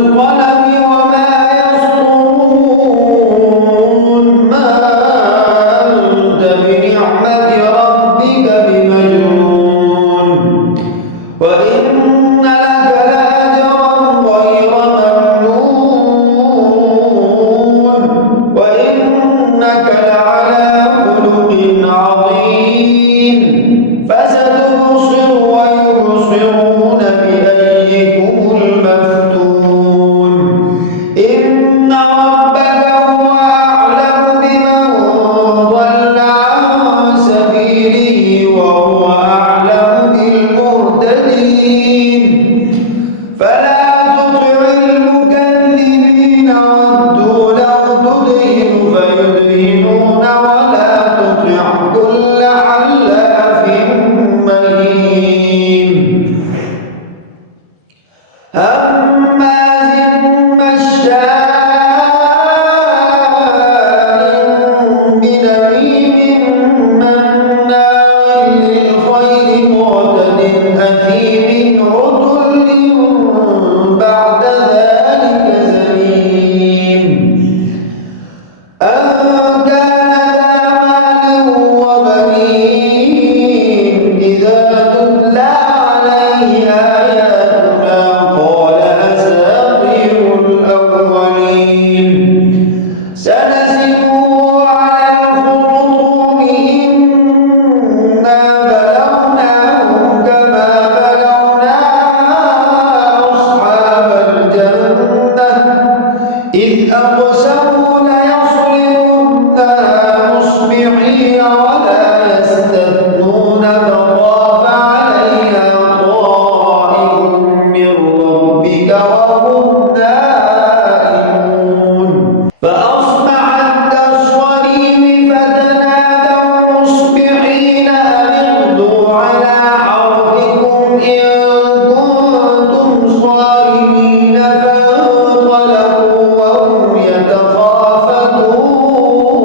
والقلم وما يسطرون ما أنت بنعمة ربك بمجنون وإن لك لأجرا غير ممنون وإنك لعلى خلق عظيم فستبصر ويبصرون بأيكم المفتون إن ربك هو أعلم بمن ضل عن سبيله وهو أعلم بالمهتدين فلا تطع المكذبين ودوا لو تدهن فيدهنون ولا تطع كل حلاف مهين هماز مشاء بنميم مناع للخير معتد أثيم عتل بعد ذلك زنيم أن كان ذا مال وبنين إذا تتلى عليه آياتنا قال أساطير الأولين سنسمه على الخرطوم إنا بلوناهم كما بلونا أصحاب الجنة إذ أقسموا ليصرمنها مصبحين ولا يستثنون فطاف عليها طائف من ربك وهم نائمون فأصبحت كالصريم فتنادوا مصبحين أن اغدوا على حرثكم إن كنتم صارمين فانطلقوا وهم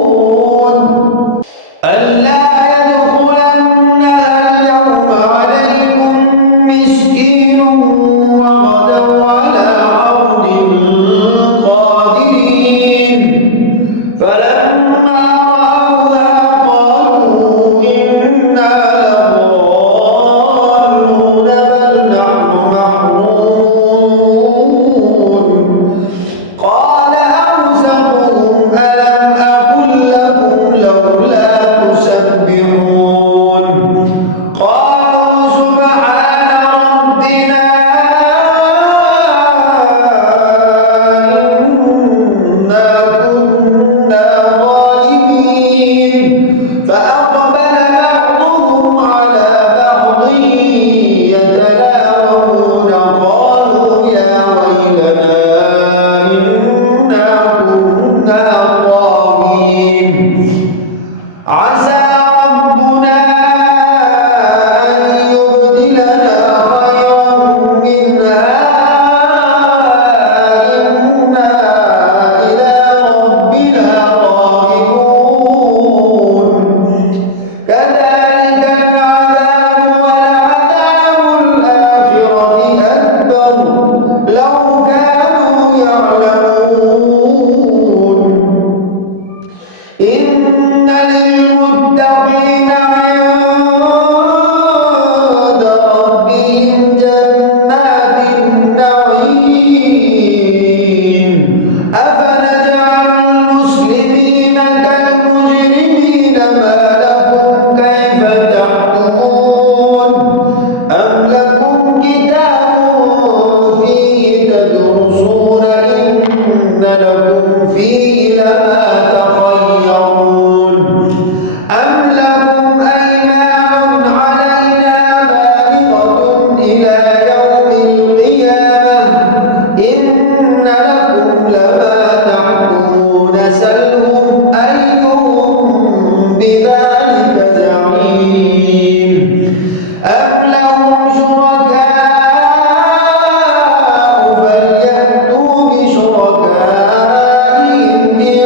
يتخافتون ألا يدخلنها اليوم عليكم مسكين وغدوا على حرد قادرين فلما رأوها قالوا إنا لضالون بل نحن محرومون قال أوسطهم ألم أقل لكم لولا تسبحون قالوا سبحان ربنا إنا كنا ظالمين فأقبل بعضهم على بعض يتلاومون قالوا يا ويلنا إنا كنا طاغين عسى ربنا أن يبدلنا خيرا منها إنا إلى ربنا راغبون كذلك العذاب ولعذاب الآخرة أكبر لو كانوا يعلمون إن للمتقين عند ربهم جنات النعيم أفنجعل المسلمين كالمجرمين ما لكم كيف تحكمون أم لكم كتاب فيه تدرسون إن لكم فيه لما تخيرون أم لكم أيمان علينا بالغة إلى يوم القيامة إن لكم لما تحكمون سلهم أيهم بذلك زعيم أم لهم شركاء فليأتوا بشركائهم إن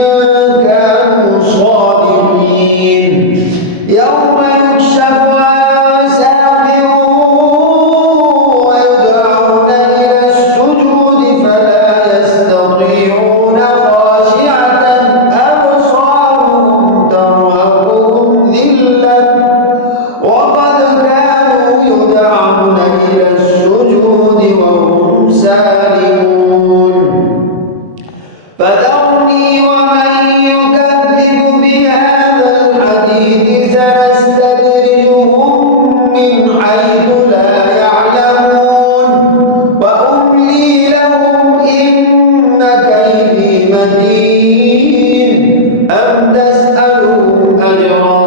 فذرني ومن يكذب بهذا الحديث سنستدرجهم من حيث لا يعلمون وأملي لهم إن كيدي متين أم تسألهم أجرا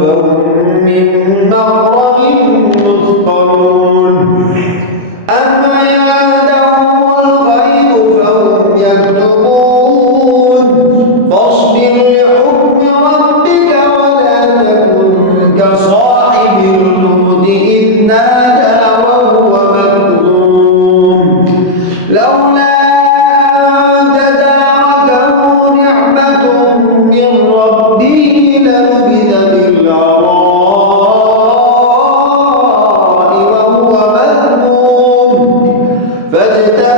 فهم من مغرم مثقلون أم عندهم الغيب فهم يكتبون فاصبر لحكم ربك ولا تكن كصاحب الحوت إذ نادى وهو مكظوم لولا أن تداركه نعمة من ربه لنبذ بالعراء وهو مذموم فاجتنبه